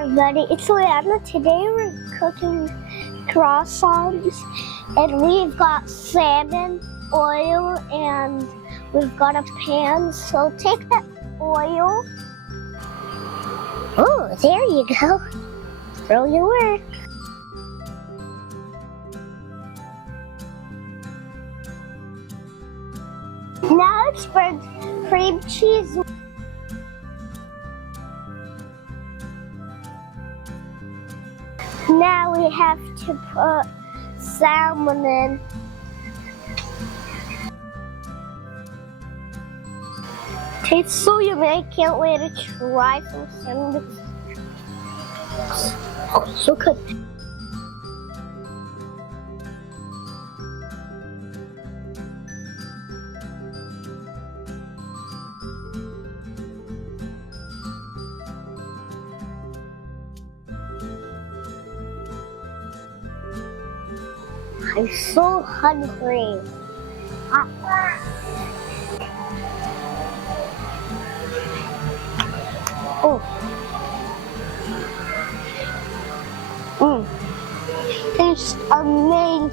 Hi everybody, it's Leanna. Today we're cooking croissants and we've got salmon, oil, and we've got a pan. So take that oil. Oh, there you go. Throw your work. Now let's spread cream cheese. Now we have to put salmon in. Tastes so yummy, I can't wait to try some salmon. Oh, so good. I'm so hungry. Oh. Tastes amazing.